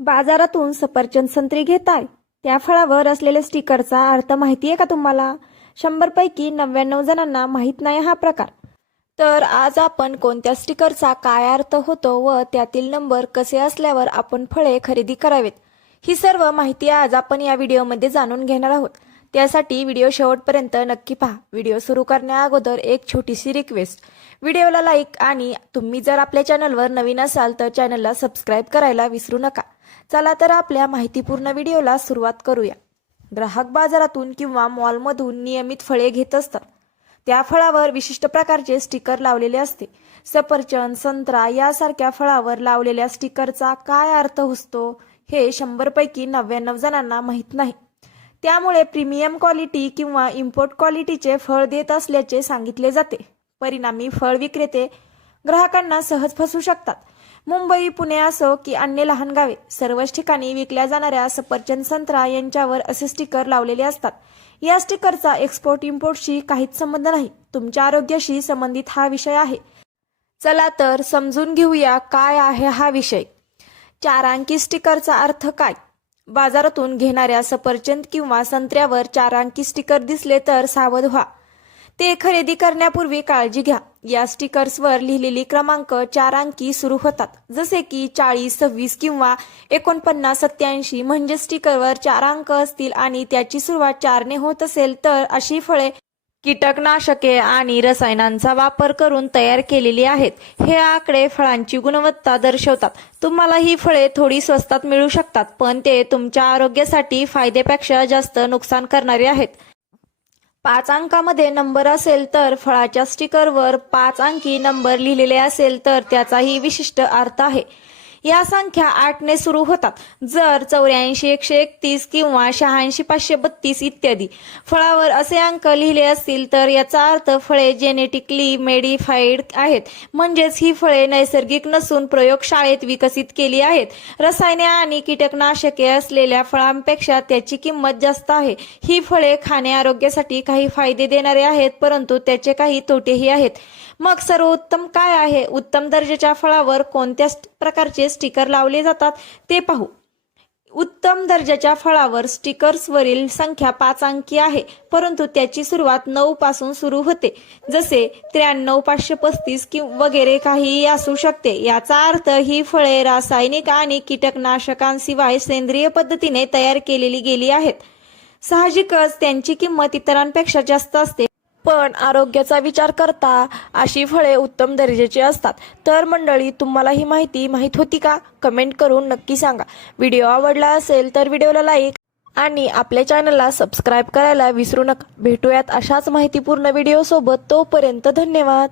बाजारातून सफरचंद संत्री घेताय. त्या फळावर असलेल्या स्टिकरचा अर्थ माहिती आहे का तुम्हाला? शंभरपैकी नव्याण्णव जणांना माहीत नाही हा प्रकार. तर आज आपण कोणत्या स्टिकरचा काय अर्थ होतो व त्यातील नंबर कसे असल्यावर आपण फळे खरेदी करावेत? ही सर्व माहिती आज आपण या व्हिडिओमध्ये जाणून घेणार आहोत. त्यासाठी व्हिडिओ शेवटपर्यंत नक्की पहा. व्हिडिओ सुरू करण्याअगोदर एक छोटीशी रिक्वेस्ट व्हिडिओला लाईक आणि तुम्ही जर आपल्या चॅनलवर नवीन असाल तर चॅनलला सबस्क्राईब करायला विसरू नका. चला तर आपल्या माहितीपूर्ण व्हिडिओला सुरुवात करूया. ग्राहक बाजारातून किंवा मॉलमधून नियमित फळे घेत असतात. त्या फळावर विशिष्ट प्रकारचे स्टिकर लावलेले असते. सफरचंद संत्रा यासारख्या फळावर लावलेल्या स्टिकरचा काय अर्थ असतो हे शंभरपैकी नव्याण्णव जणांना माहीत नाही. त्यामुळे प्रीमियम क्वालिटी किंवा इम्पोर्ट क्वालिटीचे फळ देत असल्याचे सांगितले जाते. परिणामी फळ विक्रेते ग्राहकांना सहज फसू शकतात. मुंबई पुणे असो की अन्य लहान गावे सर्वच ठिकाणी विकल्या जाणाऱ्या सफरचंद संत्रा यांच्यावर असे स्टिकर लावलेले असतात. या स्टिकरचा एक्सपोर्ट इम्पोर्टशी काहीच संबंध नाही. तुमच्या आरोग्याशी संबंधित हा विषय आहे. चला तर समजून घेऊया काय आहे हा विषय. चार अंकी स्टिकरचा अर्थ काय? बाजारातून घेणाऱ्या सफरचंद किंवा संत्र्यावर चार अंकी स्टिकर दिसले तर सावध व्हा. ते खरेदी करण्यापूर्वी काळजी घ्या. या स्टिकर्सवर लिहिलेली क्रमांक चार अंकी सुरू होतात. जसे की चाळीस सव्वीस किंवा एकोणपन्नास सत्याऐंशी म्हणजे स्टिकरवर चार अंक असतील आणि त्याची सुरुवात चारने होत असेल तर अशी फळे कीटकनाशके आणि रसायनांचा वापर करून तयार केलेली आहेत. हे आकडे फळांची गुणवत्ता दर्शवतात. तुम्हाला ही फळे थोडी स्वस्तात मिळू शकतात पण ते तुमच्या आरोग्यासाठी फायद्यापेक्षा जास्त नुकसान करणारे आहेत. पाच अंकामध्ये नंबर असेल तर फळाच्या स्टिकरवर पाच अंकी नंबर लिहिलेले असेल तर त्याचाही विशिष्ट अर्थ आहे. या संख्या आठने सुरू होतात. जर चौऱ्याऐंशी एकशे एकतीस किंवा शहाऐंशी पाचशे बत्तीस इत्यादी फळावर असे अंक लिहिले असतील तर याचा अर्थ फळे जेनेटिकली मेडिफाईड आहेत. म्हणजेच ही फळे नैसर्गिक नसून प्रयोगशाळेत विकसित केली आहेत. रसायने आणि कीटकनाशके असलेल्या फळांपेक्षा त्याची किंमत जास्त आहे. ही फळे खाणे आरोग्यासाठी काही फायदे देणारे आहेत परंतु त्याचे काही तोटेही आहेत. मग सर्वोत्तम काय आहे? उत्तम दर्जाच्या फळावर कोणत्या प्रकारचे स्टिकर लावले जातात. ते पाहू. उत्तम दर्जाच्या फळावर स्टिकर्सवरील संख्या पाच अंकी आहे. परंतु त्याची सुरुवात नऊ पासून सुरू होते. जसे त्र्याण्णव पाचशे पस्तीस कि वगैरे काहीही असू शकते. याचा अर्थ ही फळे रासायनिक आणि कीटकनाशकांशिवाय सेंद्रिय पद्धतीने तयार केलेली गेली आहेत. साहजिकच त्यांची किंमत इतरांपेक्षा जास्त असते. पण आरोग्याचा विचार करता अशी फळे उत्तम दर्जाची असतात. तर मंडळी तुम्हाला ही माहिती माहीत होती का? कमेंट करून नक्की सांगा. व्हिडिओ आवडला असेल तर व्हिडिओला लाईक आणि आपल्या चॅनलला सबस्क्राईब करायला विसरू नका. भेटूयात अशाच माहितीपूर्ण व्हिडिओसोबत. तोपर्यंत धन्यवाद.